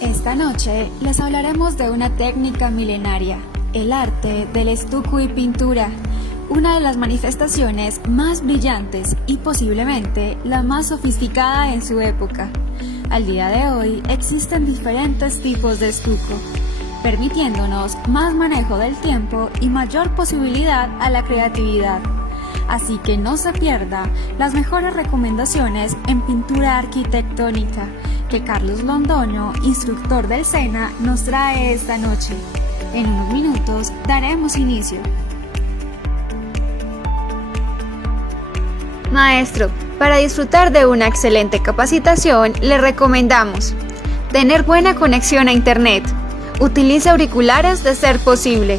Esta noche les hablaremos de una técnica milenaria, el arte del estuco y pintura, una de las manifestaciones más brillantes y posiblemente la más sofisticada en su época. Al día de hoy existen diferentes tipos de estuco, permitiéndonos más manejo del tiempo y mayor posibilidad a la creatividad. Así que no se pierda las mejores recomendaciones en pintura arquitectónica que Carlos Londoño, instructor del SENA, nos trae esta noche. En unos minutos daremos inicio. Maestro, para disfrutar de una excelente capacitación, le recomendamos tener buena conexión a Internet, utilice auriculares de ser posible,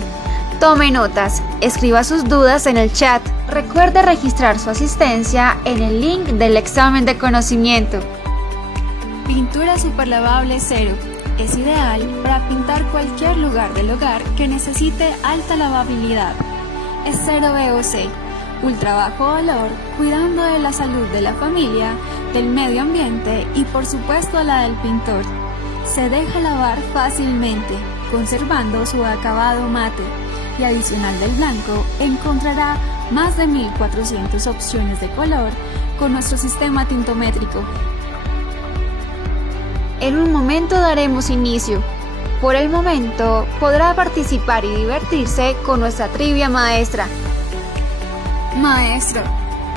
tome notas, escriba sus dudas en el chat, recuerde registrar su asistencia en el link del examen de conocimiento. Pintura superlavable cero. Es ideal para pintar cualquier lugar del hogar que necesite alta lavabilidad. Es cero VOC, ultra bajo valor, cuidando de la salud de la familia, del medio ambiente y por supuesto la del pintor. Se deja lavar fácilmente, conservando su acabado mate, y adicional del blanco encontrará más de 1400 opciones de color con nuestro sistema tintométrico. En un momento daremos inicio. Por el momento podrá participar y divertirse con nuestra trivia maestra. Maestro,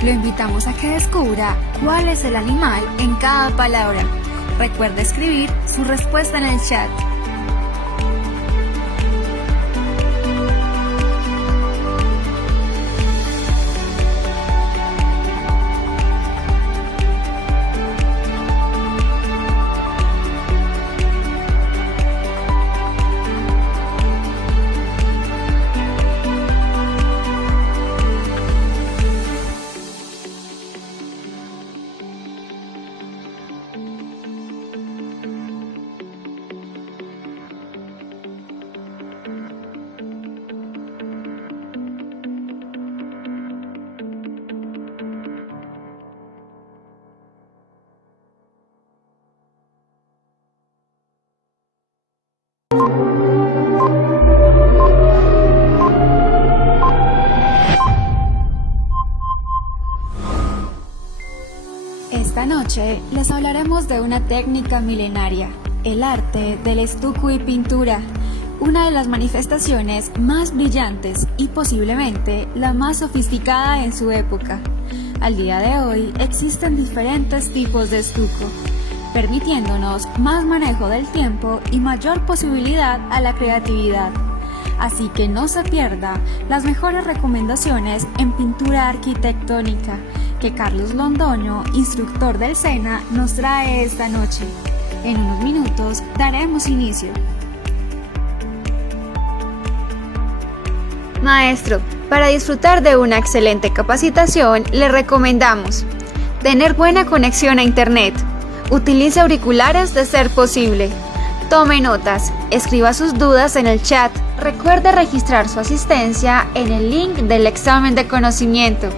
lo invitamos a que descubra cuál es el animal en cada palabra. Recuerde escribir su respuesta en el chat. Esta noche les hablaremos de una técnica milenaria, el arte del estuco y pintura, una de las manifestaciones más brillantes y posiblemente la más sofisticada en su época. Al día de hoy existen diferentes tipos de estuco, permitiéndonos más manejo del tiempo y mayor posibilidad a la creatividad. Así que no se pierda las mejores recomendaciones en pintura arquitectónica que Carlos Londoño, instructor del SENA, nos trae esta noche. En unos minutos daremos inicio. Maestro, para disfrutar de una excelente capacitación, le recomendamos tener buena conexión a Internet, utilice auriculares de ser posible, tome notas, escriba sus dudas en el chat, recuerde registrar su asistencia en el link del examen de conocimiento.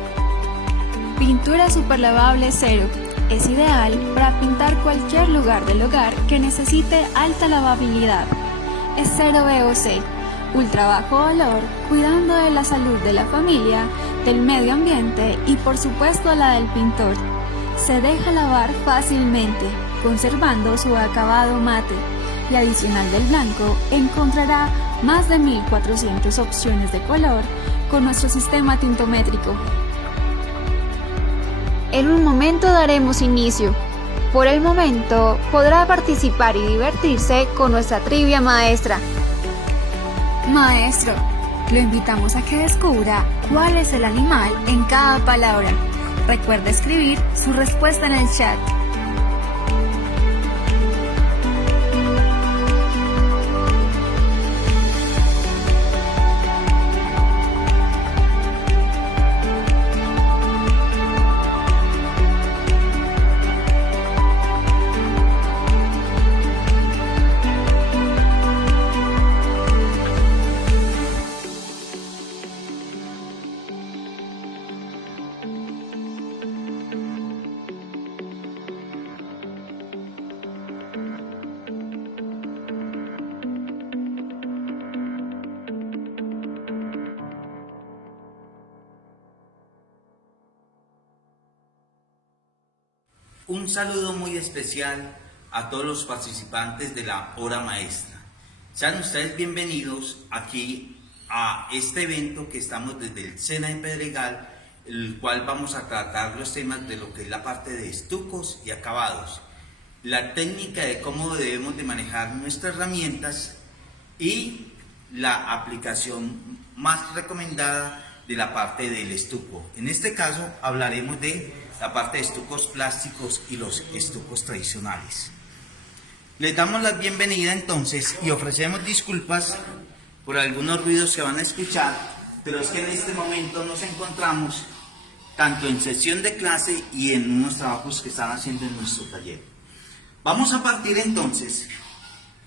Pintura superlavable cero. Es ideal para pintar cualquier lugar del hogar que necesite alta lavabilidad. Es cero VOC, ultra bajo valor, cuidando de la salud de la familia, del medio ambiente y por supuesto la del pintor. Se deja lavar fácilmente, conservando su acabado mate, y adicional del blanco encontrará más de 1400 opciones de color con nuestro sistema tintométrico. En un momento daremos inicio. Por el momento podrá participar y divertirse con nuestra trivia maestra. Maestro, lo invitamos a que descubra cuál es el animal en cada palabra. Recuerde escribir su respuesta en el chat. Un saludo muy especial a todos los participantes de la hora maestra. Sean ustedes bienvenidos aquí a este evento que estamos desde el SENA de Pedregal, el cual vamos a tratar los temas de lo que es la parte de estucos y acabados, la técnica de cómo debemos de manejar nuestras herramientas y la aplicación más recomendada de la parte del estuco. En este caso hablaremos de la parte de estucos plásticos y los estucos tradicionales. Les damos la bienvenida entonces y ofrecemos disculpas por algunos ruidos que van a escuchar, pero es que en este momento nos encontramos tanto en sesión de clase y en unos trabajos que están haciendo en nuestro taller. Vamos a partir entonces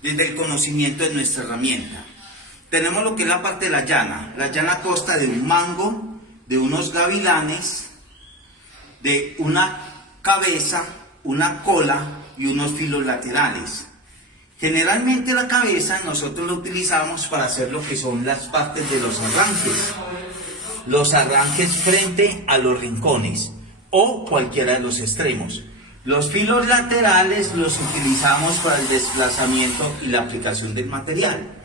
desde el conocimiento de nuestra herramienta. Tenemos lo que es la parte de la llana. La llana consta de un mango, de unos gavilanes, de una cabeza, una cola y unos filos laterales. Generalmente la cabeza nosotros lo utilizamos para hacer lo que son las partes de los arranques frente a los rincones o cualquiera de los extremos. Los filos laterales los utilizamos para el desplazamiento y la aplicación del material.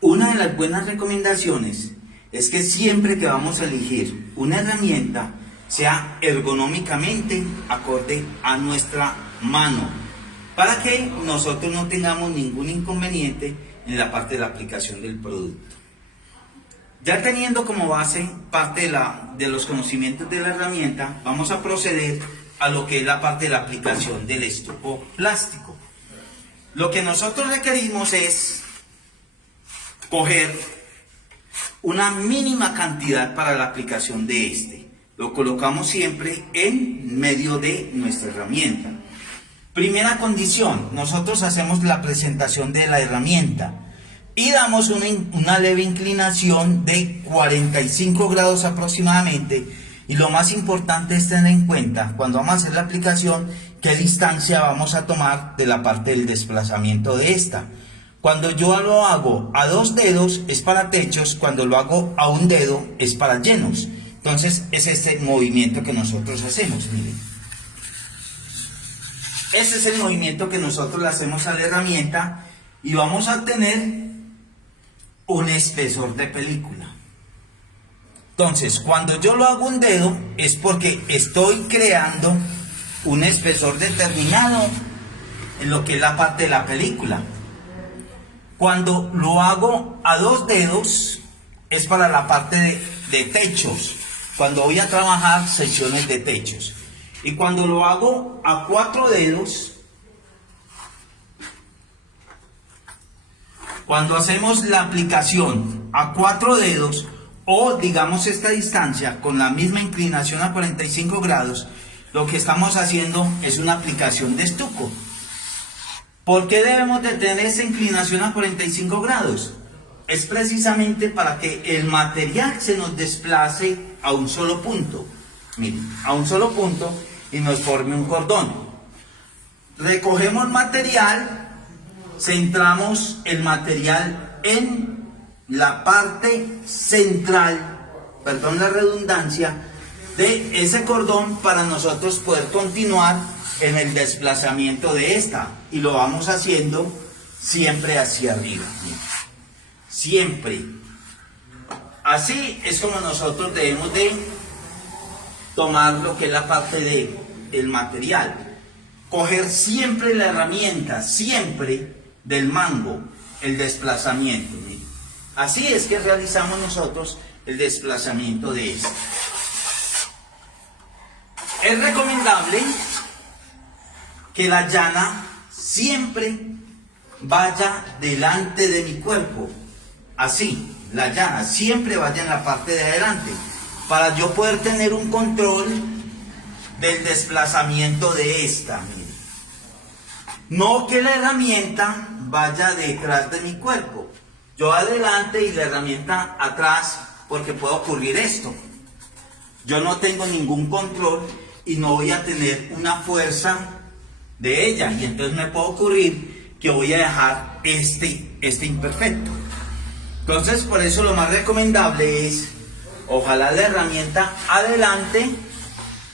Una de las buenas recomendaciones es que siempre que vamos a elegir una herramienta sea ergonómicamente acorde a nuestra mano, para que nosotros no tengamos ningún inconveniente en la parte de la aplicación del producto. Ya teniendo como base parte de los conocimientos de la herramienta, vamos a proceder a lo que es la parte de la aplicación del estuco plástico. Lo que nosotros requerimos es coger una mínima cantidad para la aplicación de este. Lo colocamos siempre en medio de nuestra herramienta. Primera condición, nosotros hacemos la presentación de la herramienta y damos una leve inclinación de 45 grados aproximadamente. Y lo más importante es tener en cuenta, cuando vamos a hacer la aplicación, qué distancia vamos a tomar de la parte del desplazamiento de esta. Cuando yo lo hago a 2 dedos es para techos, cuando lo hago a 1 dedo es para llenos. Entonces es este movimiento que nosotros hacemos, miren. Este es el movimiento que nosotros le hacemos a la herramienta y vamos a tener un espesor de película. Entonces, cuando yo lo hago 1 dedo es porque estoy creando un espesor determinado en lo que es la parte de la película. Cuando lo hago a 2 dedos es para la parte de techos, cuando voy a trabajar secciones de techos. Y cuando lo hago a 4 dedos, cuando hacemos la aplicación a 4 dedos, o digamos esta distancia con la misma inclinación a 45 grados, lo que estamos haciendo es una aplicación de estuco. ¿Por qué debemos de tener esa inclinación a 45 grados? Es precisamente para que el material se nos desplace a un solo punto. Miren, a un solo punto y nos forme un cordón. Recogemos material, centramos el material en la parte central, perdón la redundancia, de ese cordón para nosotros poder continuar en el desplazamiento de esta. Y lo vamos haciendo siempre hacia arriba. Siempre. Así es como nosotros debemos de tomar lo que es la parte del material. Coger siempre la herramienta, siempre del mango, el desplazamiento. Miren. Así es que realizamos nosotros el desplazamiento de esto. Es recomendable que la llana siempre vaya delante de mi cuerpo. Así, la llana siempre vaya en la parte de adelante, para yo poder tener un control del desplazamiento de esta. Miren. No que la herramienta vaya detrás de mi cuerpo, yo adelante y la herramienta atrás, porque puede ocurrir esto. Yo no tengo ningún control y no voy a tener una fuerza de ella, y entonces me puede ocurrir que voy a dejar este imperfecto. Entonces, por eso lo más recomendable es, ojalá la herramienta adelante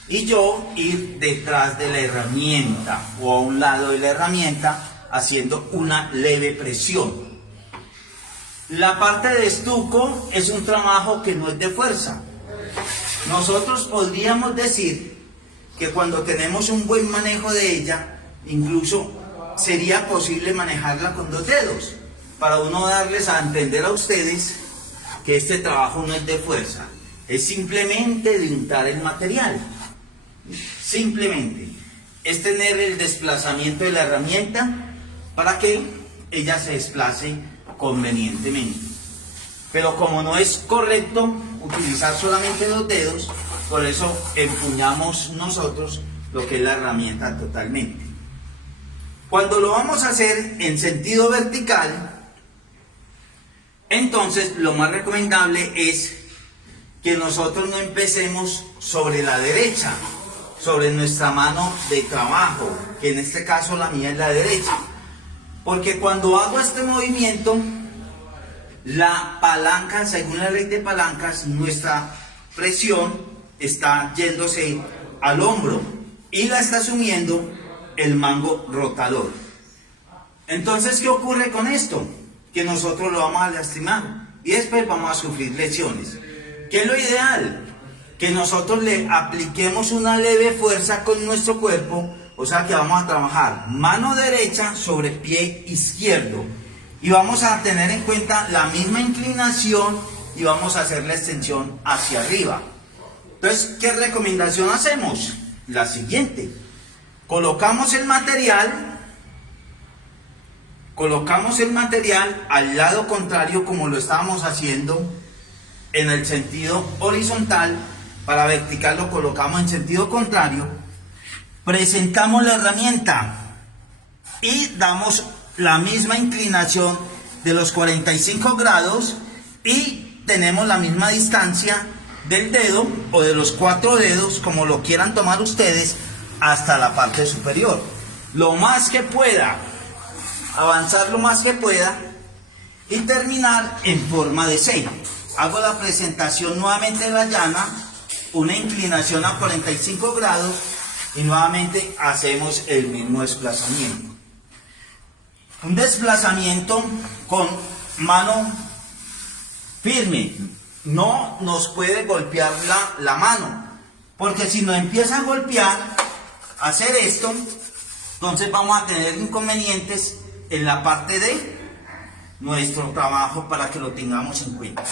y yo ir detrás de la herramienta o a un lado de la herramienta haciendo una leve presión. La parte de estuco es un trabajo que no es de fuerza. Nosotros podríamos decir que cuando tenemos un buen manejo de ella, incluso sería posible manejarla con 2 dedos, para uno darles a entender a ustedes que este trabajo no es de fuerza, es simplemente de untar el material. Simplemente es tener el desplazamiento de la herramienta para que ella se desplace convenientemente. Pero como no es correcto utilizar solamente 2 dedos, por eso empuñamos nosotros lo que es la herramienta totalmente. Cuando lo vamos a hacer en sentido vertical, entonces lo más recomendable es que nosotros no empecemos sobre la derecha, sobre nuestra mano de trabajo, que en este caso la mía es la derecha, porque cuando hago este movimiento, la palanca, según la ley de palancas, nuestra presión está yéndose al hombro y la está asumiendo el mango rotador. Entonces, ¿qué ocurre con esto? Que nosotros lo vamos a lastimar y después vamos a sufrir lesiones. ¿Qué es lo ideal? Que nosotros le apliquemos una leve fuerza con nuestro cuerpo, o sea que vamos a trabajar mano derecha sobre pie izquierdo y vamos a tener en cuenta la misma inclinación y vamos a hacer la extensión hacia arriba. Entonces, ¿qué recomendación hacemos? La siguiente: colocamos el material al lado contrario, como lo estábamos haciendo en el sentido horizontal. Para vertical lo colocamos en sentido contrario, presentamos la herramienta y damos la misma inclinación de los 45 grados y tenemos la misma distancia del dedo o de los 4 dedos, como lo quieran tomar ustedes, hasta la parte superior. Lo más que pueda, avanzar lo más que pueda y terminar en forma de C. Hago la presentación nuevamente de la llana, una inclinación a 45 grados y nuevamente hacemos el mismo desplazamiento. Un desplazamiento con mano firme, no nos puede golpear la mano, porque si nos empieza a golpear, hacer esto, entonces vamos a tener inconvenientes en la parte de nuestro trabajo, para que lo tengamos en cuenta.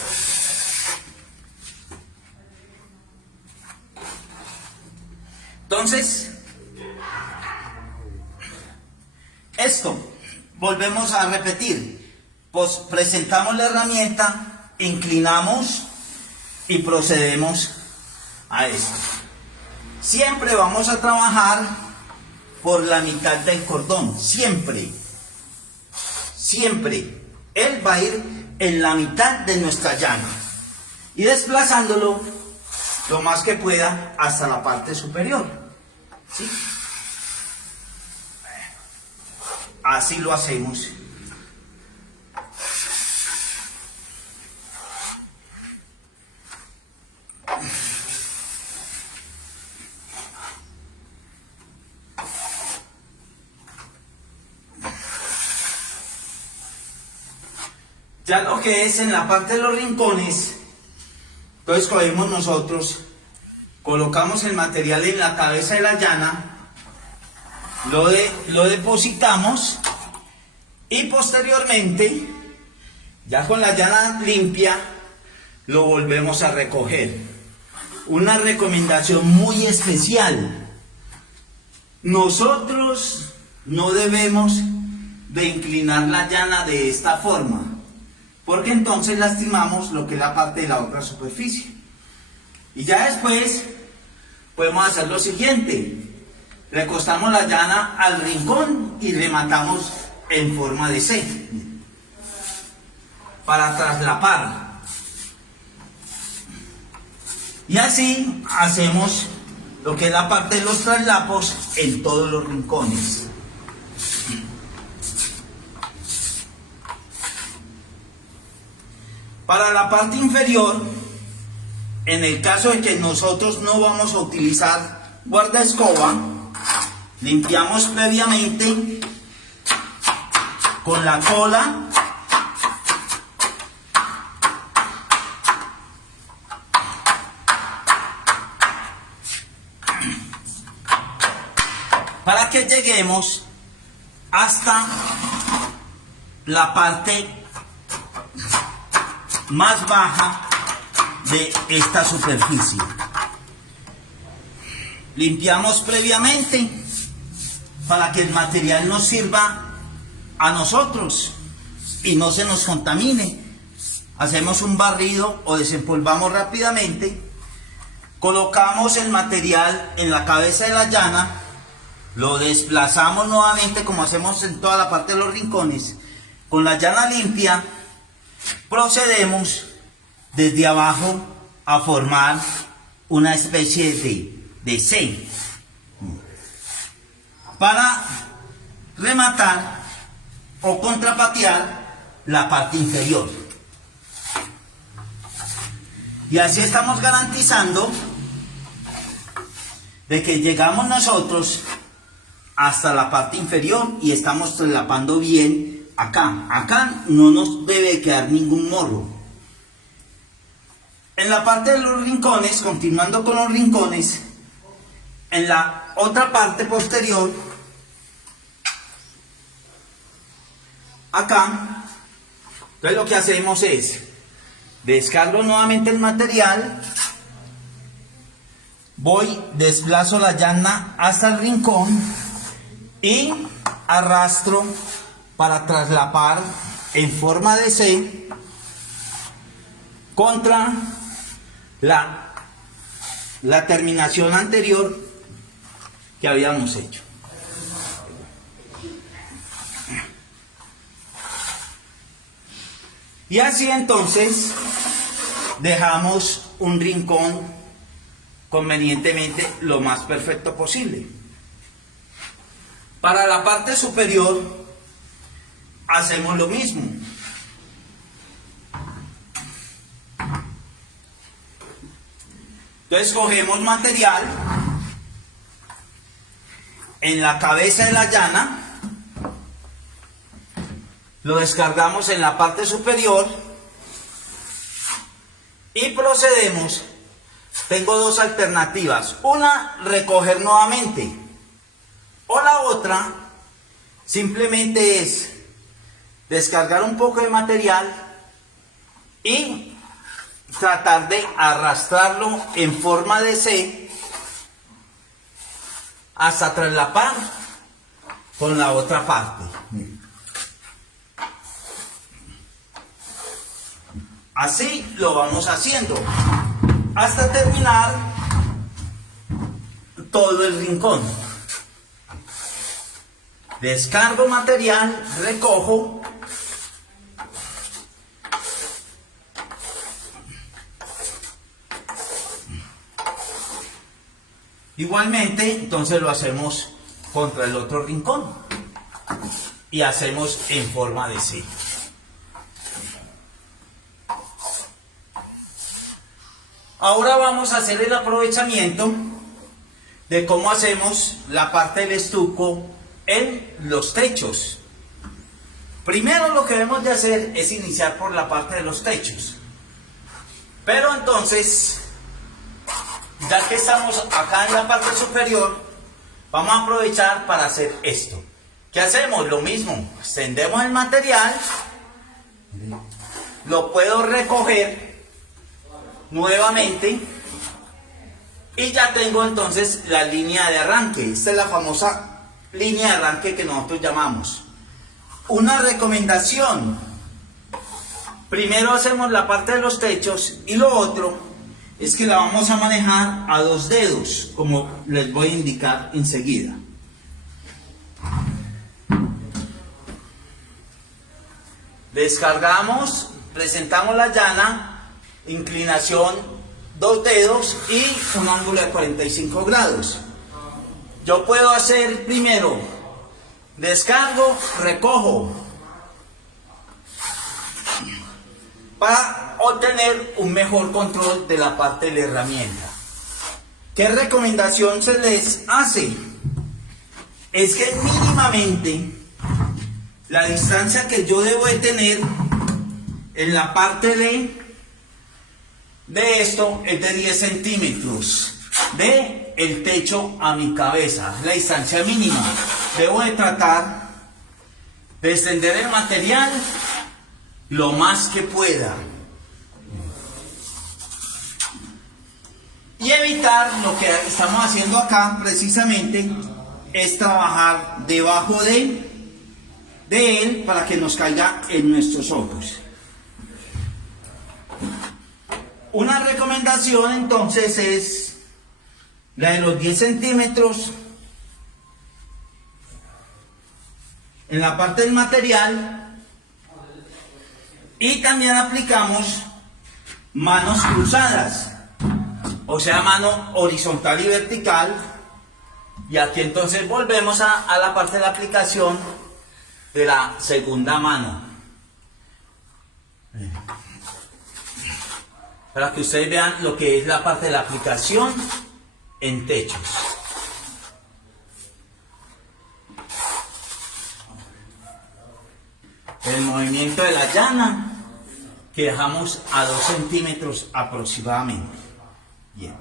Entonces, esto, volvemos a repetir, pues presentamos la herramienta, inclinamos y procedemos a esto. Siempre vamos a trabajar por la mitad del cordón, siempre. Él va a ir en la mitad de nuestra llana y desplazándolo lo más que pueda hasta la parte superior. ¿Sí? Así lo hacemos. Ya lo que es en la parte de los rincones, entonces cogemos nosotros, colocamos el material en la cabeza de la llana, lo depositamos y posteriormente, ya con la llana limpia, lo volvemos a recoger. Una recomendación muy especial: nosotros no debemos de inclinar la llana de esta forma, porque entonces lastimamos lo que es la parte de la otra superficie. Y ya después podemos hacer lo siguiente: recostamos la llana al rincón y rematamos en forma de C para traslapar. Y así hacemos lo que es la parte de los traslapos en todos los rincones. Para la parte inferior, en el caso de que nosotros no vamos a utilizar guardaescoba, limpiamos previamente con la cola para que lleguemos hasta la parte más baja de esta superficie. Limpiamos previamente para que el material nos sirva a nosotros y no se nos contamine. Hacemos un barrido o desempolvamos rápidamente, colocamos el material en la cabeza de la llana, lo desplazamos nuevamente como hacemos en toda la parte de los rincones. Con la llana limpia procedemos desde abajo a formar una especie de C para rematar o contrapatear la parte inferior. Y así estamos garantizando de que llegamos nosotros hasta la parte inferior y estamos traslapando bien acá. Acá no nos debe quedar ningún morro. En la parte de los rincones, continuando con los rincones, en la otra parte posterior, acá, entonces lo que hacemos es descargo nuevamente el material, voy, desplazo la llana hasta el rincón y arrastro para traslapar en forma de C contra la terminación anterior que habíamos hecho. Y así entonces dejamos un rincón convenientemente lo más perfecto posible. Para la parte superior hacemos lo mismo. Entonces cogemos material en la cabeza de la llana, lo descargamos en la parte superior y procedemos. Tengo dos alternativas: una, recoger nuevamente, o la otra simplemente es descargar un poco de material y tratar de arrastrarlo en forma de C hasta traslapar con la otra parte. Así lo vamos haciendo hasta terminar todo el rincón. Descargo material, recojo igualmente, entonces lo hacemos contra el otro rincón y hacemos en forma de C. Ahora vamos a hacer el aprovechamiento de cómo hacemos la parte del estuco en los techos. Primero lo que debemos de hacer es iniciar por la parte de los techos. Pero entonces, ya que estamos acá en la parte superior, vamos a aprovechar para hacer esto. ¿Qué hacemos? Lo mismo, extendemos el material, lo puedo recoger nuevamente y ya tengo entonces la línea de arranque. Esta es la famosa línea de arranque que nosotros llamamos. Una recomendación: primero hacemos la parte de los techos y lo otro es que la vamos a manejar a 2 dedos, como les voy a indicar enseguida. Descargamos, presentamos la llana, inclinación 2 dedos y un ángulo de 45 grados. Yo puedo hacer primero descargo, recojo, para obtener un mejor control de la parte de la herramienta. ¿qué recomendación se les hace? Es que mínimamente la distancia que yo debo de tener en la parte de esto es de 10 centímetros de el techo a mi cabeza, la distancia mínima. Debo de tratar de extender el material lo más que pueda y evitar lo que estamos haciendo acá precisamente, es trabajar debajo de él para que nos caiga en nuestros ojos. Una recomendación entonces es la de los 10 centímetros en la parte del material, y también aplicamos manos cruzadas, o sea, mano horizontal y vertical. Y aquí entonces volvemos a la parte de la aplicación de la segunda mano, para que ustedes vean lo que es la parte de la aplicación en techos. El movimiento de la llana que dejamos a 2 centímetros aproximadamente. Bien.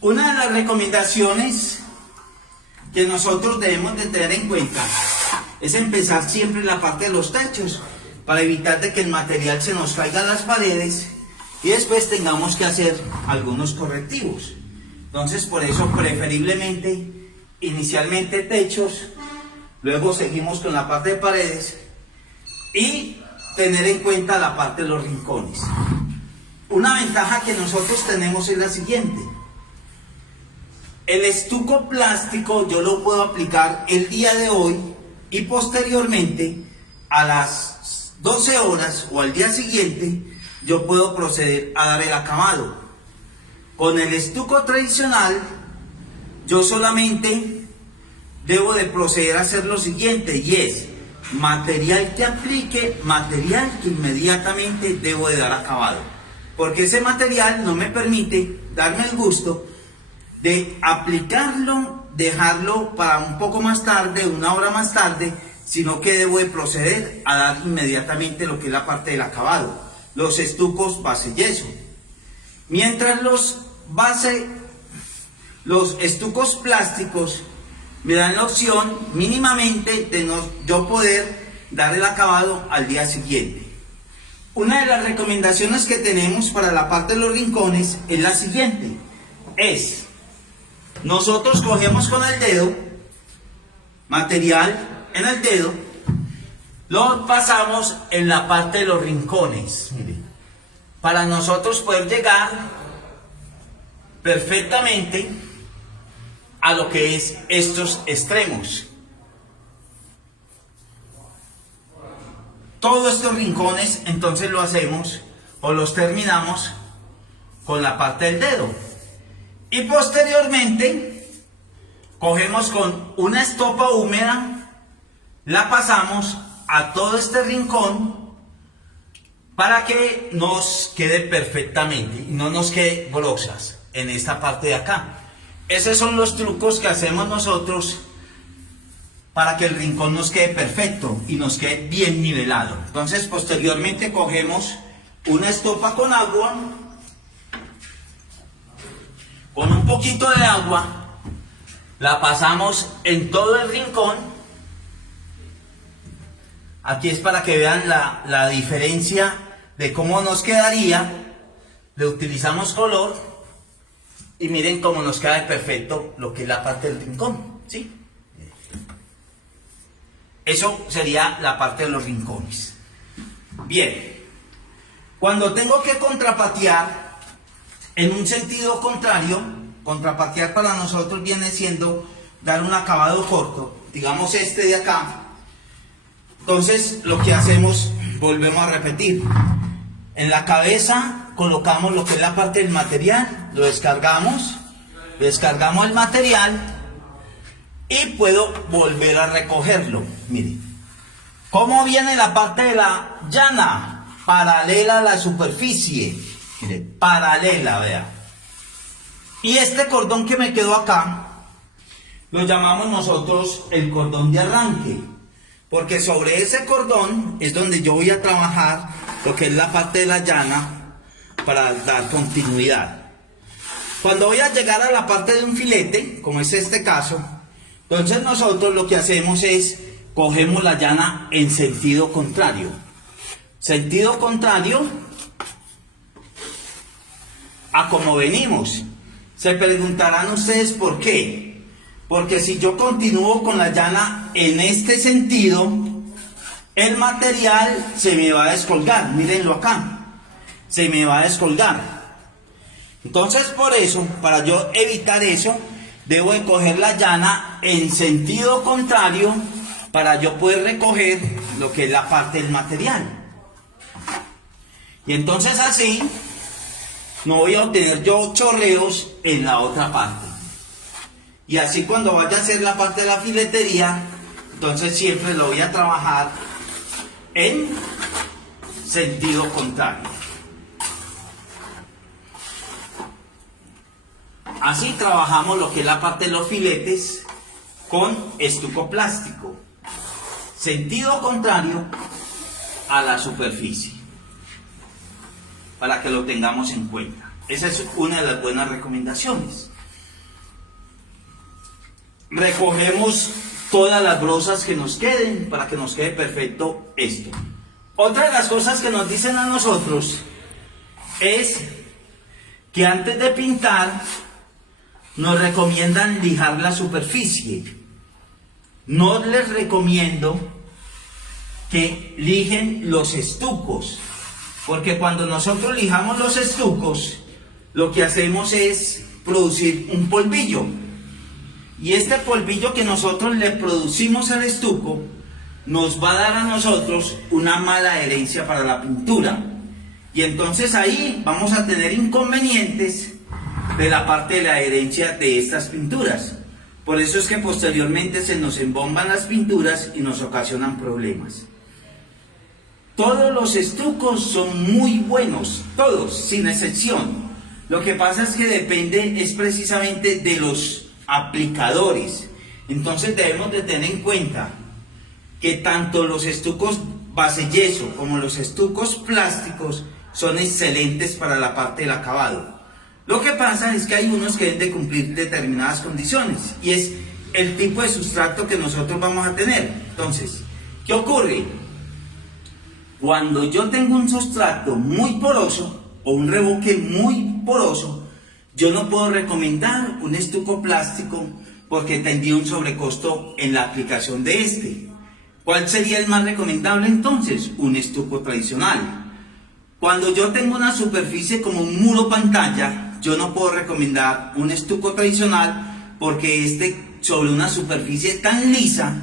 Una de las recomendaciones que nosotros debemos de tener en cuenta es empezar siempre en la parte de los techos, para evitar de que el material se nos caiga a las paredes y después tengamos que hacer algunos correctivos. Entonces, por eso preferiblemente inicialmente techos, luego seguimos con la parte de paredes y tener en cuenta la parte de los rincones. Una ventaja que nosotros tenemos es la siguiente: el estuco plástico yo lo puedo aplicar el día de hoy y posteriormente a las 12 horas o al día siguiente yo puedo proceder a dar el acabado. Con el estuco tradicional yo solamente debo de proceder a hacer lo siguiente, y es material que aplique, material que inmediatamente debo de dar acabado, porque ese material no me permite darme el gusto de aplicarlo, dejarlo para un poco más tarde, una hora más tarde, sino que debo de proceder a dar inmediatamente lo que es la parte del acabado, los estucos base yeso. Mientras los estucos plásticos me dan la opción mínimamente de yo poder dar el acabado al día siguiente. Una de las recomendaciones que tenemos para la parte de los rincones es la siguiente: nosotros cogemos con el dedo, material en el dedo, lo pasamos en la parte de los rincones, miren, para nosotros poder llegar perfectamente a lo que es estos extremos. Todos estos rincones entonces lo hacemos o los terminamos con la parte del dedo, y posteriormente cogemos con una estopa húmeda, la pasamos a todo este rincón para que nos quede perfectamente y no nos quede grosas en esta parte de acá. Esos son los trucos que hacemos nosotros para que el rincón nos quede perfecto y nos quede bien nivelado. Entonces, posteriormente cogemos una estopa con agua, con un poquito de agua, la pasamos en todo el rincón. Aquí es para que vean la diferencia de cómo nos quedaría. Le utilizamos color y miren cómo nos queda perfecto lo que es la parte del rincón, ¿sí? Eso sería la parte de los rincones. Bien, cuando tengo que contrapatear en un sentido contrario, contrapatear para nosotros viene siendo dar un acabado corto, digamos este de acá. Entonces lo que hacemos, volvemos a repetir, en la cabeza colocamos lo que es la parte del material, lo descargamos el material y puedo volver a recogerlo. Miren cómo viene la parte de la llana paralela a la superficie. mire, paralela, vea. Y este cordón que me quedó acá, lo llamamos nosotros el cordón de arranque, porque sobre ese cordón es donde yo voy a trabajar lo que es la parte de la llana para dar continuidad. Cuando voy a llegar a la parte de un filete, como es este caso, entonces nosotros lo que hacemos es, cogemos la llana en sentido contrario. Sentido contrario a como venimos. Se preguntarán ustedes por qué. Porque si yo continúo con la llana en este sentido, el material se me va a descolgar. Mírenlo acá. Se me va a descolgar. Entonces por eso, para yo evitar eso, debo de coger la llana en sentido contrario para yo poder recoger lo que es la parte del material. Y entonces así no voy a obtener yo chorreos en la otra parte. Y así cuando vaya a hacer la parte de la filetería, entonces siempre lo voy a trabajar en sentido contrario. Así trabajamos lo que es la parte de los filetes con estuco plástico. Sentido contrario a la superficie. Para que lo tengamos en cuenta. Esa es una de las buenas recomendaciones. Recogemos todas las brozas que nos queden para que nos quede perfecto esto. Otra de las cosas que nos dicen a nosotros es que antes de pintar nos recomiendan lijar la superficie. No les recomiendo que lijen los estucos, porque cuando nosotros lijamos los estucos, lo que hacemos es producir un polvillo. Y este polvillo que nosotros le producimos al estuco nos va a dar a nosotros una mala adherencia para la pintura. Y entonces ahí vamos a tener inconvenientes de la parte de la adherencia de estas pinturas. Por eso es que posteriormente se nos embomban las pinturas y nos ocasionan problemas. Todos los estucos son muy buenos, todos, sin excepción. Lo que pasa es que depende es precisamente de los aplicadores. Entonces debemos de tener en cuenta que tanto los estucos base yeso como los estucos plásticos son excelentes para la parte del acabado. Lo que pasa es que hay unos que deben de cumplir determinadas condiciones y es el tipo de sustrato que nosotros vamos a tener. Entonces, ¿qué ocurre? Cuando yo tengo un sustrato muy poroso o un revoque muy poroso, yo no puedo recomendar un estuco plástico porque tendría un sobrecosto en la aplicación de este. ¿Cuál sería el más recomendable entonces? Un estuco tradicional. Cuando yo tengo una superficie como un muro pantalla, yo no puedo recomendar un estuco tradicional porque este sobre una superficie tan lisa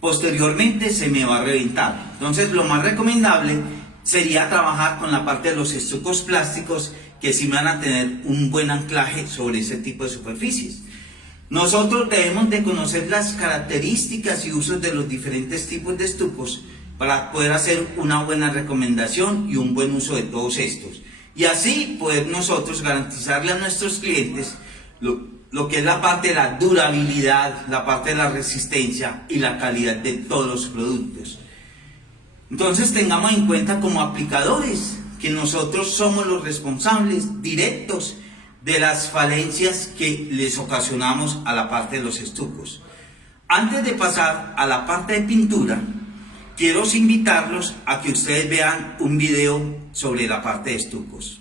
posteriormente se me va a reventar. Entonces lo más recomendable sería trabajar con la parte de los estucos plásticos que sí van a tener un buen anclaje sobre ese tipo de superficies. Nosotros debemos de conocer las características y usos de los diferentes tipos de estucos para poder hacer una buena recomendación y un buen uso de todos estos. Y así poder nosotros garantizarle a nuestros clientes lo que es la parte de la durabilidad, la parte de la resistencia y la calidad de todos los productos. Entonces tengamos en cuenta como aplicadores que nosotros somos los responsables directos de las falencias que les ocasionamos a la parte de los estucos. Antes de pasar a la parte de pintura, quiero invitarlos a que ustedes vean un video sobre la parte de estucos.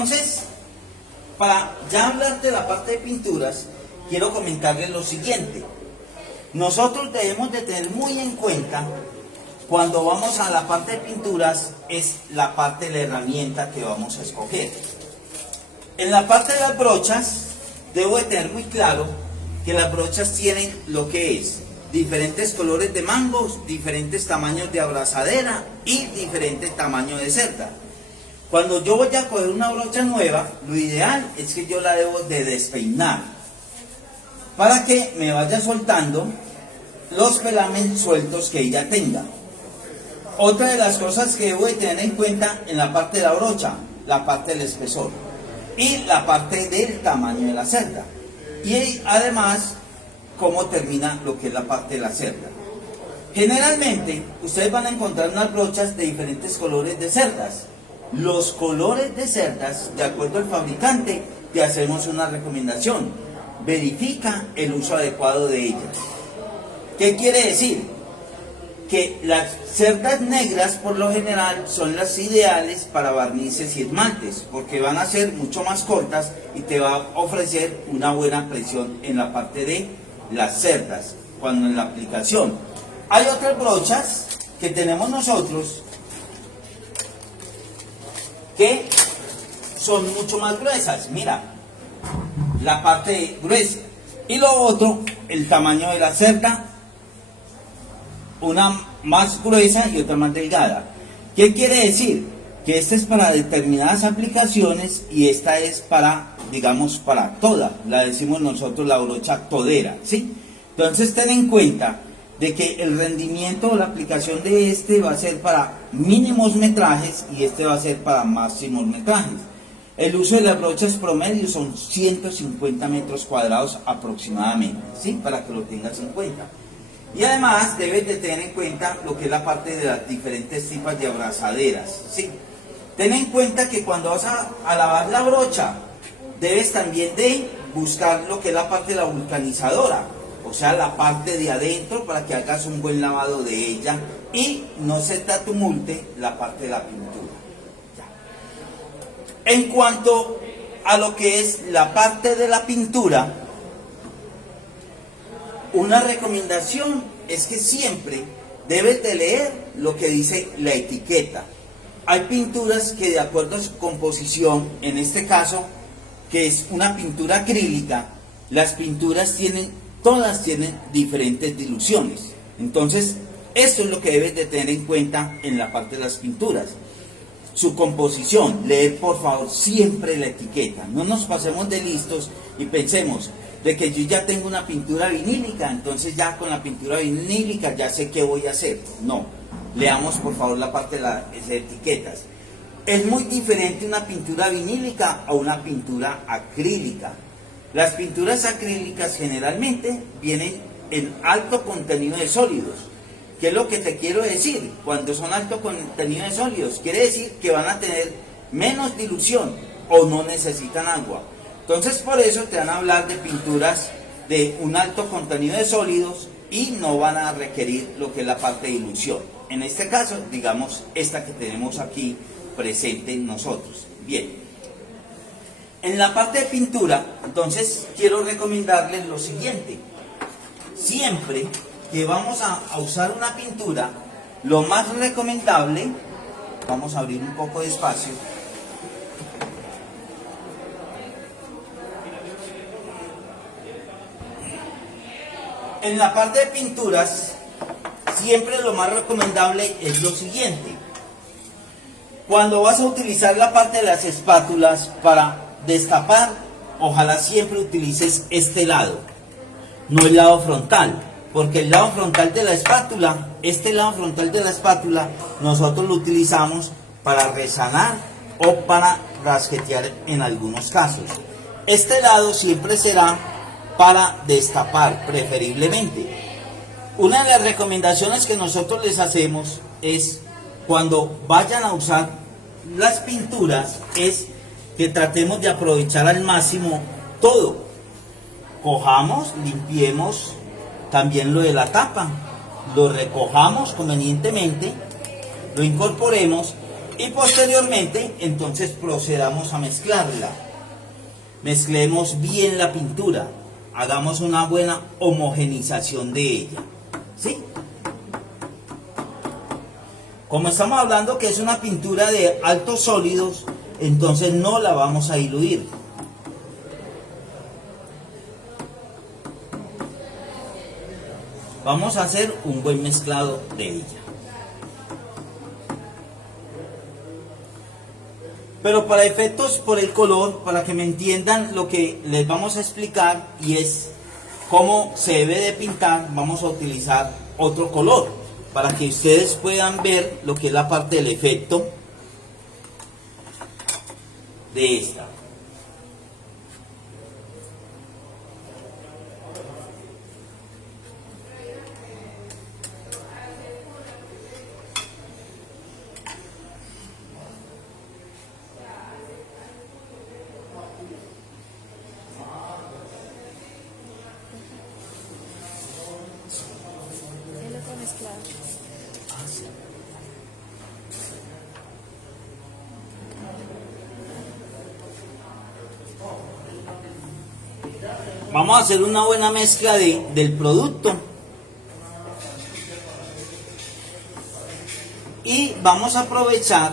Entonces, para ya hablar de la parte de pinturas, quiero comentarles lo siguiente. Nosotros debemos de tener muy en cuenta cuando vamos a la parte de pinturas, es la parte de la herramienta que vamos a escoger. En la parte de las brochas, debo de tener muy claro que las brochas tienen lo que es diferentes colores de mangos, diferentes tamaños de abrazadera y diferentes tamaños de cerda. Cuando yo voy a coger una brocha nueva, lo ideal es que yo la debo de despeinar para que me vaya soltando los pelamentos sueltos que ella tenga. Otra de las cosas que debo de tener en cuenta en la parte de la brocha, la parte del espesor y la parte del tamaño de la cerda. Y además, cómo termina lo que es la parte de la cerda. Generalmente, ustedes van a encontrar unas brochas de diferentes colores de cerdas. Los colores de cerdas, de acuerdo al fabricante, te hacemos una recomendación. Verifica el uso adecuado de ellas. ¿Qué quiere decir? Que las cerdas negras por lo general son las ideales para barnices y esmaltes, porque van a ser mucho más cortas y te va a ofrecer una buena presión en la parte de las cerdas, cuando en la aplicación. Hay otras brochas que tenemos nosotros que son mucho más gruesas. Mira, la parte gruesa. Y lo otro, el tamaño de la cerda, una más gruesa y otra más delgada. ¿Qué quiere decir? Que esta es para determinadas aplicaciones y esta es para, digamos, para toda. La decimos nosotros la brocha todera, ¿sí? Entonces ten en cuenta de que el rendimiento o la aplicación de este va a ser para mínimos metrajes y este va a ser para máximos metrajes. El uso de las brochas promedio son 150 metros cuadrados aproximadamente, ¿sí? Para que lo tengas en cuenta. Y además debes de tener en cuenta lo que es la parte de las diferentes tipos de abrazaderas, ¿sí? Ten en cuenta que cuando vas a lavar la brocha, debes también de buscar lo que es la parte de la vulcanizadora, o sea, la parte de adentro, para que hagas un buen lavado de ella y no se te tumulte la parte de la pintura. Ya. En cuanto a lo que es la parte de la pintura, una recomendación es que siempre debes de leer lo que dice la etiqueta. Hay pinturas que, de acuerdo a su composición, en este caso, que es una pintura acrílica, las pinturas todas tienen diferentes diluciones. Entonces, esto es lo que debes de tener en cuenta en la parte de las pinturas. Su composición, leer por favor siempre la etiqueta. No nos pasemos de listos y pensemos de que yo ya tengo una pintura vinílica, entonces ya con la pintura vinílica ya sé qué voy a hacer. No, leamos por favor la parte de las etiquetas. Es muy diferente una pintura vinílica a una pintura acrílica. Las pinturas acrílicas generalmente vienen en alto contenido de sólidos. ¿Qué es lo que te quiero decir? Cuando son alto contenido de sólidos, quiere decir que van a tener menos dilución o no necesitan agua. Entonces por eso te van a hablar de pinturas de un alto contenido de sólidos y no van a requerir lo que es la parte de dilución. En este caso, digamos, esta que tenemos aquí presente en nosotros. Bien. En la parte de pintura, entonces, quiero recomendarles lo siguiente. Siempre que vamos a usar una pintura, lo más recomendable, vamos a abrir un poco de espacio. En la parte de pinturas, siempre lo más recomendable es lo siguiente. Cuando vas a utilizar la parte de las espátulas para destapar, ojalá siempre utilices este lado, no el lado frontal, porque el lado frontal de la espátula, este lado frontal de la espátula, nosotros lo utilizamos para resanar o para rasquetear en algunos casos. Este lado siempre será para destapar, preferiblemente. Una de las recomendaciones que nosotros les hacemos es, cuando vayan a usar las pinturas, es que tratemos de aprovechar al máximo todo. Cojamos, limpiemos también lo de la tapa, lo recojamos convenientemente, lo incorporemos y posteriormente entonces procedamos a mezclarla. Mezclemos bien la pintura, hagamos una buena homogenización de ella, ¿sí? Como estamos hablando que es una pintura de altos sólidos, entonces no la vamos a diluir. Vamos a hacer un buen mezclado de ella. Pero para efectos por el color, para que me entiendan lo que les vamos a explicar y es cómo se debe de pintar, vamos a utilizar otro color para que ustedes puedan ver lo que es la parte del efecto de esta. Vamos a hacer una buena mezcla del producto y vamos a aprovechar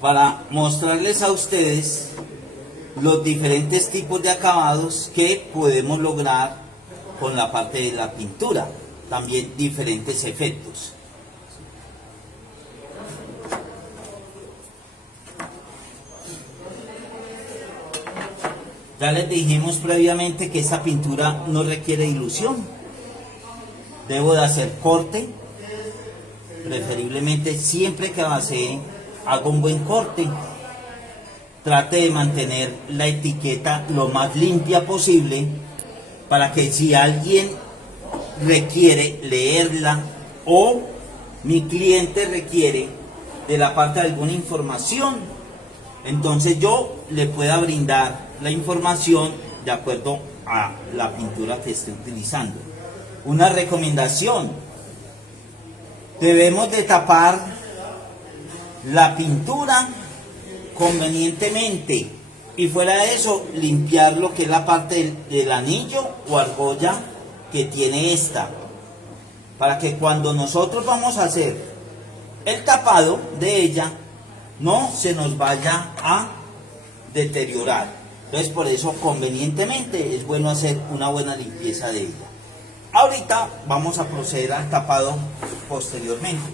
para mostrarles a ustedes los diferentes tipos de acabados que podemos lograr con la parte de la pintura, también diferentes efectos. Ya les dijimos previamente que esta pintura no requiere dilución. Debo de hacer corte, preferiblemente siempre que basee, hago un buen corte. Trate de mantener la etiqueta lo más limpia posible para que si alguien requiere leerla o mi cliente requiere de la parte de alguna información, entonces yo le pueda brindar la información de acuerdo a la pintura que esté utilizando. Una recomendación: debemos de tapar la pintura convenientemente y fuera de eso limpiar lo que es la parte del anillo o argolla que tiene esta, para que cuando nosotros vamos a hacer el tapado de ella no se nos vaya a deteriorar. Entonces por eso convenientemente es bueno hacer una buena limpieza de ella. Ahorita vamos a proceder al tapado posteriormente.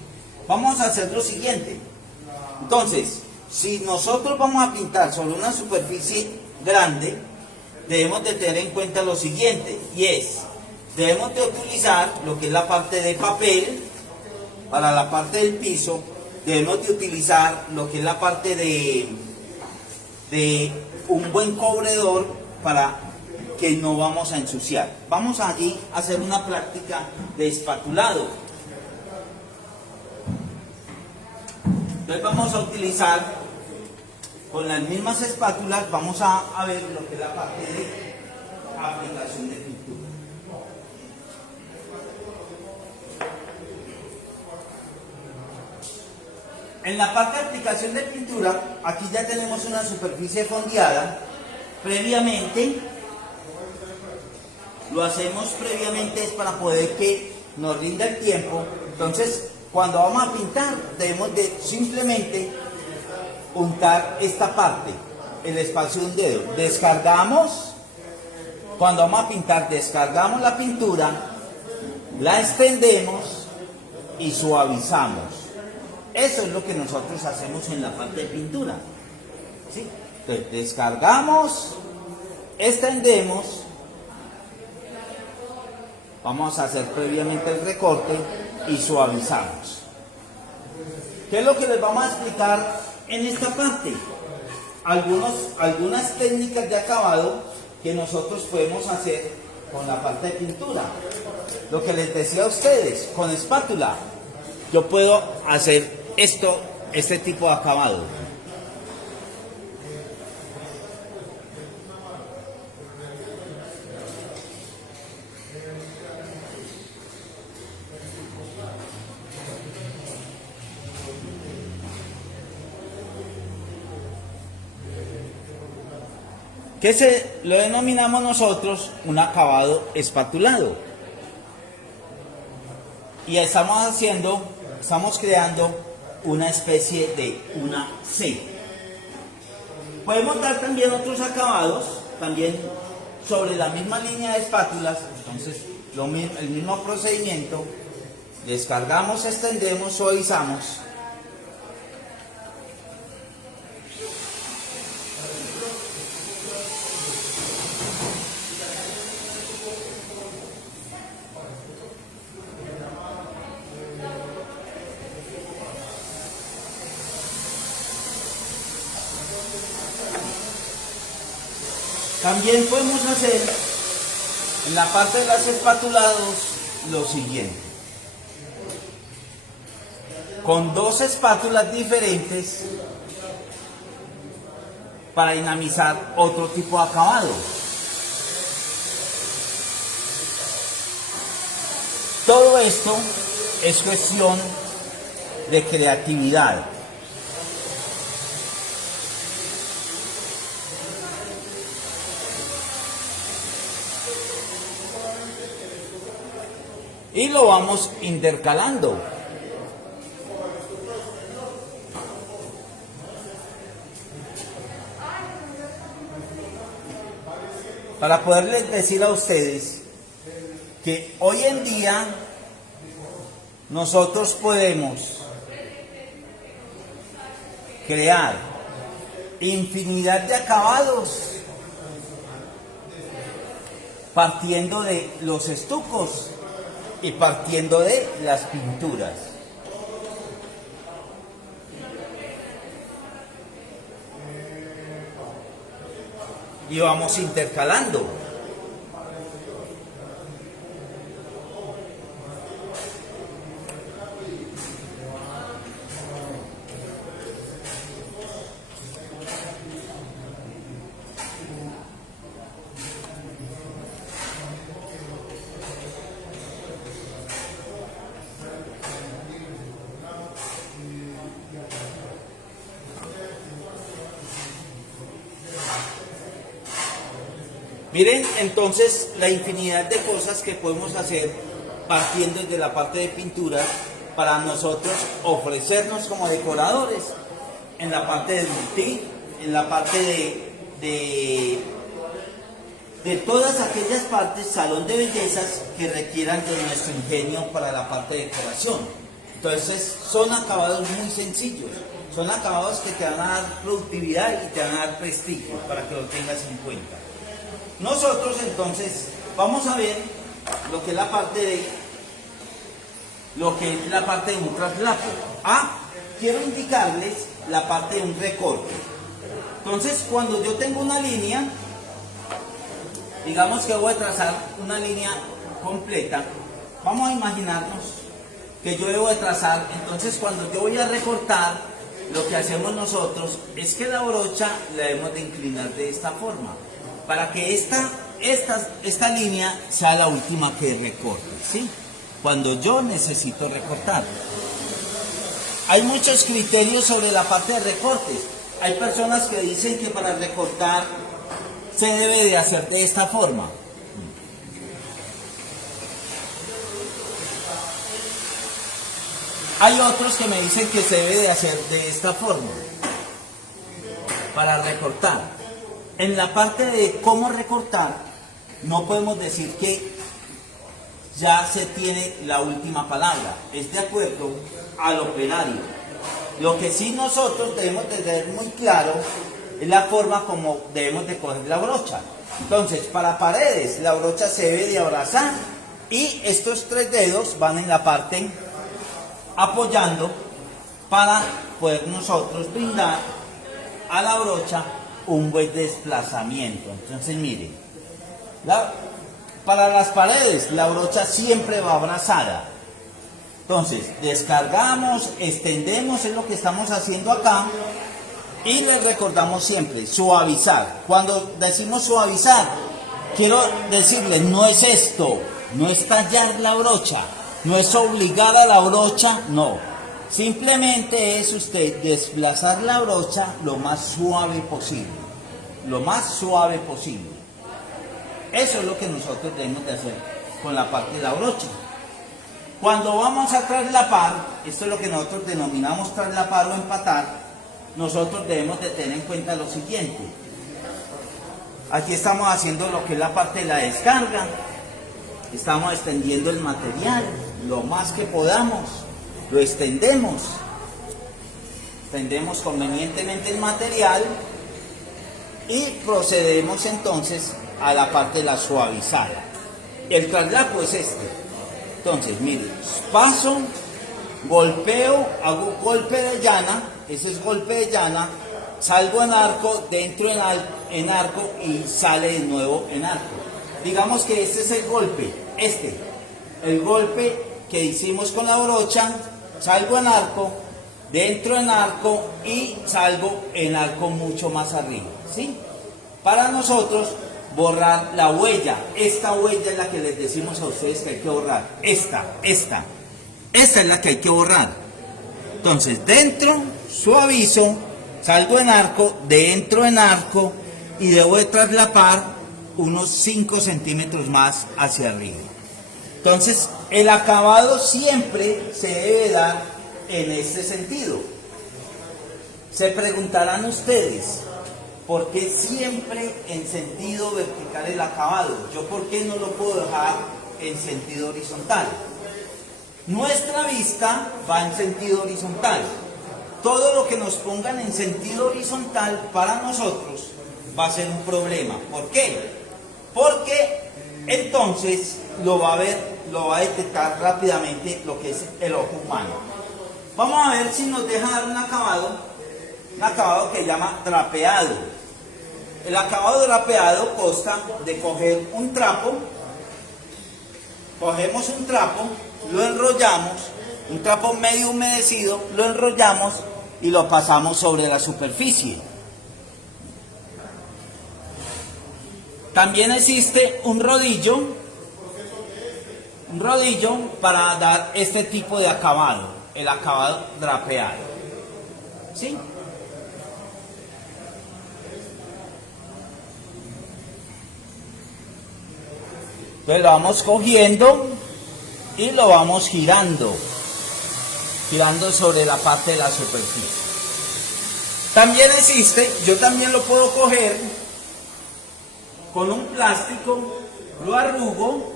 Vamos a hacer lo siguiente. Entonces, si nosotros vamos a pintar sobre una superficie grande, debemos de tener en cuenta lo siguiente, y es, debemos de utilizar lo que es la parte de papel para la parte del piso, debemos de utilizar lo que es la parte de un buen cubredor para que no vamos a ensuciar. Vamos allí a hacer una práctica de espatulado. Entonces vamos a utilizar con las mismas espátulas, vamos a ver lo que es la parte de aplicación de pintura. En la parte de aplicación de pintura, aquí ya tenemos una superficie fondeada. Previamente, lo hacemos previamente es para poder que nos rinda el tiempo. Entonces, cuando vamos a pintar, debemos de simplemente untar esta parte, el espacio de un dedo. Descargamos, cuando vamos a pintar, descargamos la pintura, la extendemos y suavizamos. Eso es lo que nosotros hacemos en la parte de pintura, ¿sí? Entonces, descargamos, extendemos, vamos a hacer previamente el recorte y suavizamos. ¿Qué es lo que les vamos a explicar en esta parte? Algunas técnicas de acabado que nosotros podemos hacer con la parte de pintura. Lo que les decía a ustedes, con espátula, yo puedo hacer este tipo de acabado. lo denominamos nosotros un acabado espatulado. Y estamos creando una especie de una C. Podemos dar también otros acabados, también sobre la misma línea de espátulas. Entonces, el mismo procedimiento: descargamos, extendemos, suavizamos. También podemos hacer en la parte de los espatulados lo siguiente: con dos espátulas diferentes para dinamizar otro tipo de acabado. Todo esto es cuestión de creatividad. Y lo vamos intercalando. Para poderles decir a ustedes que hoy en día nosotros podemos crear infinidad de acabados partiendo de los estucos y partiendo de las pinturas. Y vamos intercalando. Miren entonces la infinidad de cosas que podemos hacer partiendo desde la parte de pintura para nosotros ofrecernos como decoradores en la parte del boutique, en la parte de todas aquellas partes, salón de bellezas que requieran de nuestro ingenio para la parte de decoración. Entonces son acabados muy sencillos, son acabados que te van a dar productividad y te van a dar prestigio para que lo tengas en cuenta. Nosotros entonces vamos a ver lo que es la parte de un traslapo. Quiero indicarles la parte de un recorte. Entonces, cuando yo tengo una línea, digamos que voy a trazar una línea completa, vamos a imaginarnos que yo debo de trazar. Entonces, cuando yo voy a recortar, lo que hacemos nosotros es que la brocha la debemos de inclinar de esta forma, para que esta línea sea la última que recorte, ¿sí? Cuando yo necesito recortar. Hay muchos criterios sobre la parte de recortes. Hay personas que dicen que para recortar se debe de hacer de esta forma. Hay otros que me dicen que se debe de hacer de esta forma para recortar. En la parte de cómo recortar, no podemos decir que ya se tiene la última palabra, es de acuerdo al operario. Lo que sí nosotros debemos de tener muy claro es la forma como debemos de coger la brocha. Entonces, para paredes, la brocha se debe de abrazar y estos tres dedos van en la parte apoyando para poder nosotros brindar a la brocha un buen desplazamiento. Entonces miren, para las paredes la brocha siempre va abrazada. Entonces descargamos, extendemos, es lo que estamos haciendo acá, y les recordamos siempre suavizar. Cuando decimos suavizar, quiero decirles, no es esto, no es tallar la brocha, no es obligar a la brocha, no. Simplemente es usted desplazar la brocha lo más suave posible. lo más suave posible. Eso es lo que nosotros debemos de hacer con la parte de la brocha. Cuando vamos a traslapar, esto es lo que nosotros denominamos traslapar o empatar, nosotros debemos de tener en cuenta lo siguiente. Aquí estamos haciendo lo que es la parte de la descarga, estamos extendiendo el material lo más que podamos, lo extendemos convenientemente el material y procedemos entonces a la parte de la suavizada. El traslapo es este. Entonces, mire, paso, golpeo, hago golpe de llana, ese es golpe de llana, salgo en arco, dentro en arco y sale de nuevo en arco. Digamos que este es el golpe, el golpe que hicimos con la brocha, salgo en arco, dentro en arco y salgo en arco mucho más arriba, ¿sí? Para nosotros borrar la huella, esta huella es la que les decimos a ustedes que hay que borrar, esta es la que hay que borrar. Entonces, dentro, suavizo, salgo en arco, dentro en arco y debo de traslapar unos 5 centímetros más hacia arriba. Entonces, el acabado siempre se debe dar en este sentido. Se preguntarán ustedes, ¿por qué siempre en sentido vertical el acabado? ¿Yo por qué no lo puedo dejar en sentido horizontal? Nuestra vista va en sentido horizontal. Todo lo que nos pongan en sentido horizontal para nosotros va a ser un problema. ¿Por qué? Porque entonces lo va a detectar rápidamente lo que es el ojo humano. Vamos a ver si nos deja dar un acabado que se llama drapeado. El acabado drapeado consta de coger un trapo, cogemos un trapo, lo enrollamos, un trapo medio humedecido, lo enrollamos y lo pasamos sobre la superficie. También existe un rodillo para dar este tipo de acabado, el acabado drapeado. ¿Sí? Entonces lo vamos cogiendo y lo vamos girando sobre la parte de la superficie. También existe, yo también lo puedo coger con un plástico, lo arrugo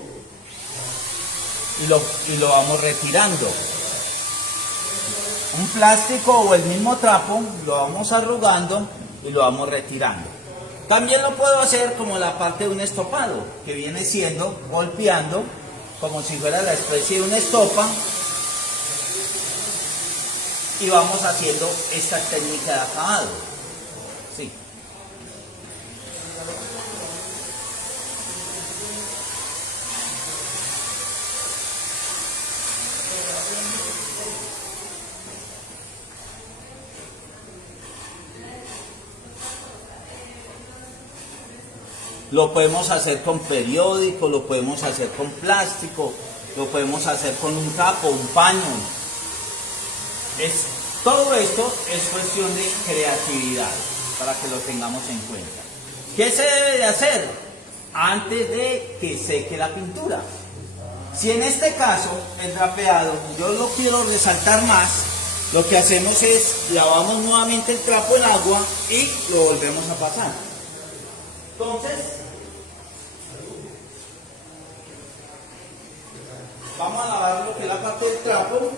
y lo vamos retirando. Un plástico o el mismo trapo lo vamos arrugando y lo vamos retirando. También lo puedo hacer como la parte de un estopado, que viene siendo golpeando como si fuera la especie de una estopa y vamos haciendo esta técnica de acabado. Sí. Lo podemos hacer con periódico, lo podemos hacer con plástico, lo podemos hacer con un trapo, un paño. Todo esto es cuestión de creatividad, para que lo tengamos en cuenta. ¿Qué se debe de hacer antes de que seque la pintura? Si en este caso, el drapeado, yo lo quiero resaltar más, lo que hacemos es, lavamos nuevamente el trapo en agua y lo volvemos a pasar. Entonces, vamos a lavar lo que es la parte del trapo.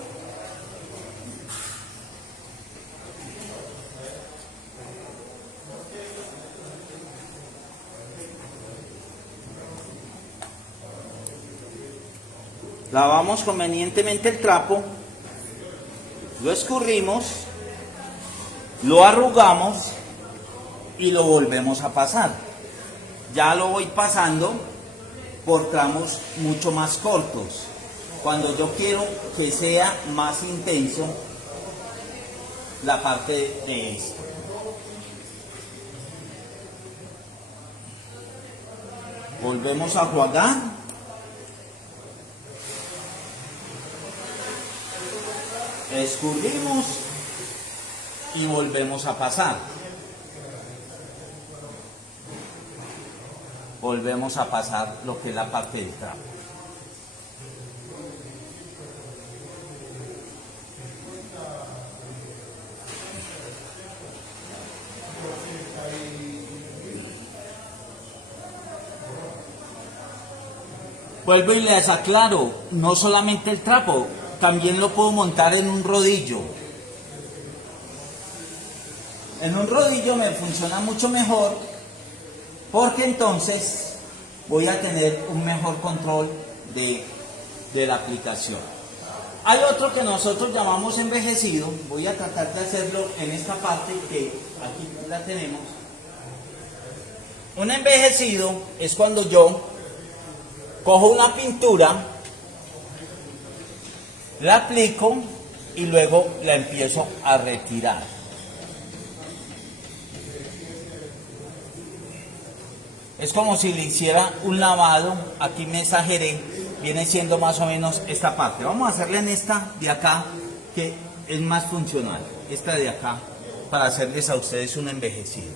Lavamos convenientemente el trapo, lo escurrimos, lo arrugamos y lo volvemos a pasar. Ya lo voy pasando por tramos mucho más cortos. Cuando yo quiero que sea más intenso la parte de esto. Volvemos a enjuagar. Escurrimos y volvemos a pasar. volvemos a pasar lo que es la parte del trapo. Vuelvo y les aclaro, no solamente el trapo, también lo puedo montar en un rodillo. En un rodillo me funciona mucho mejor porque entonces voy a tener un mejor control de la aplicación. Hay otro que nosotros llamamos envejecido, voy a tratar de hacerlo en esta parte que aquí la tenemos. Un envejecido es cuando yo cojo una pintura, la aplico y luego la empiezo a retirar. Es como si le hiciera un lavado, aquí me exageré, viene siendo más o menos esta parte. Vamos a hacerle en esta de acá, que es más funcional, esta de acá, para hacerles a ustedes un envejecido.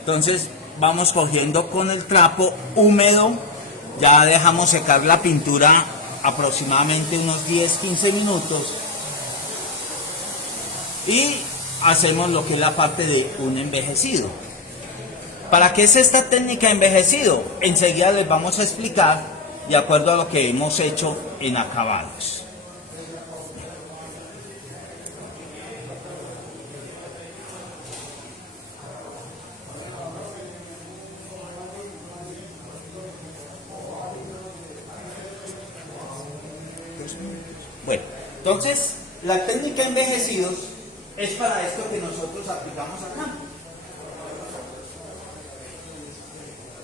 Entonces vamos cogiendo con el trapo húmedo, ya dejamos secar la pintura aproximadamente unos 10-15 minutos y hacemos lo que es la parte de un envejecido. ¿Para qué es esta técnica de envejecido? Enseguida les vamos a explicar de acuerdo a lo que hemos hecho en acabados. Bueno, entonces la técnica de envejecidos es para esto que nosotros aplicamos acá.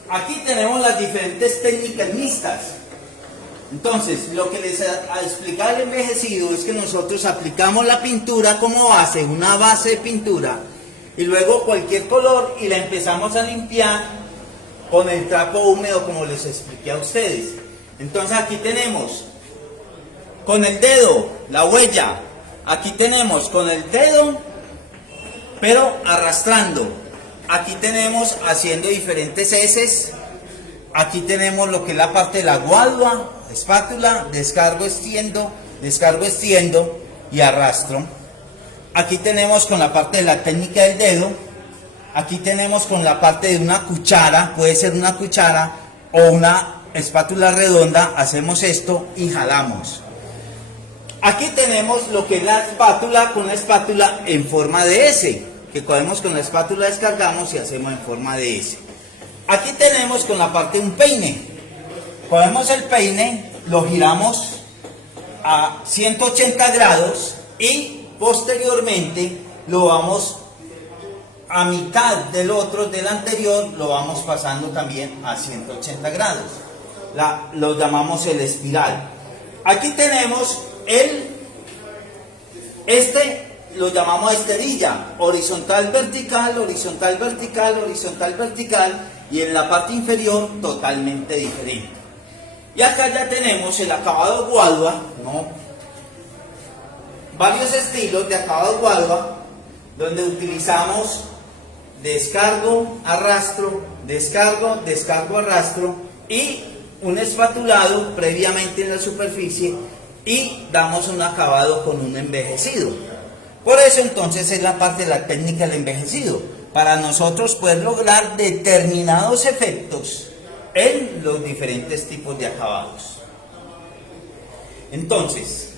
Aquí tenemos las diferentes técnicas mixtas. Entonces, lo que les explicar el envejecido es que nosotros aplicamos la pintura como base, una base de pintura, y luego cualquier color y la empezamos a limpiar con el trapo húmedo como les expliqué a ustedes. Entonces aquí tenemos con el dedo la huella, aquí tenemos con el dedo pero arrastrando. Aquí tenemos haciendo diferentes heces. Aquí tenemos lo que es la parte de la guadua, espátula, descargo, extiendo y arrastro. Aquí tenemos con la parte de la técnica del dedo. Aquí tenemos con la parte de una cuchara, puede ser una cuchara o una espátula redonda. Hacemos esto y jalamos. Aquí tenemos lo que es la espátula con la espátula en forma de S, que cogemos con la espátula, descargamos y hacemos en forma de S. Aquí tenemos con la parte de un peine. Cogemos el peine, lo giramos a 180 grados y posteriormente lo vamos a mitad del otro, del anterior, lo vamos pasando también a 180 grados. Lo llamamos el espiral. Aquí tenemos lo llamamos esterilla, horizontal, vertical, horizontal, vertical, horizontal, vertical, y en la parte inferior totalmente diferente. Y acá ya tenemos el acabado guadua, ¿no? Varios estilos de acabado guadua, donde utilizamos descargo, arrastro, descargo, descargo, arrastro, y un espatulado previamente en la superficie, y damos un acabado con un envejecido. Por eso entonces es la parte de la técnica del envejecido, para nosotros poder lograr determinados efectos en los diferentes tipos de acabados. Entonces,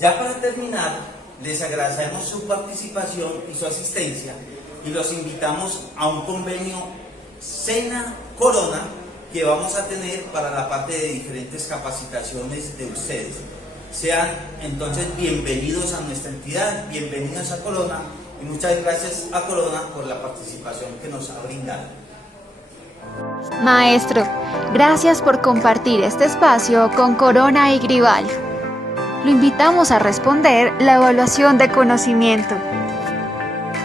ya para terminar, les agradecemos su participación y su asistencia y los invitamos a un convenio Sena Corona que vamos a tener para la parte de diferentes capacitaciones de ustedes. Sean entonces bienvenidos a nuestra entidad, bienvenidos a Corona, y muchas gracias a Corona por la participación que nos ha brindado. Maestro, gracias por compartir este espacio con Corona y Grival. Lo invitamos a responder la evaluación de conocimiento.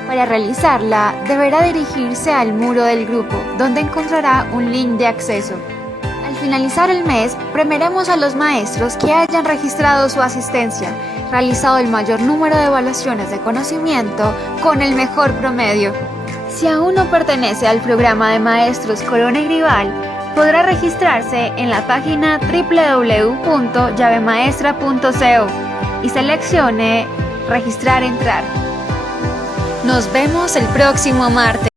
Para realizarla, deberá dirigirse al muro del grupo, donde encontrará un link de acceso. Al finalizar el mes, premiaremos a los maestros que hayan registrado su asistencia, realizado el mayor número de evaluaciones de conocimiento con el mejor promedio. Si aún no pertenece al programa de maestros Corona y Rival, podrá registrarse en la página www.llavemaestra.co y seleccione Registrar entrar. Nos vemos el próximo martes.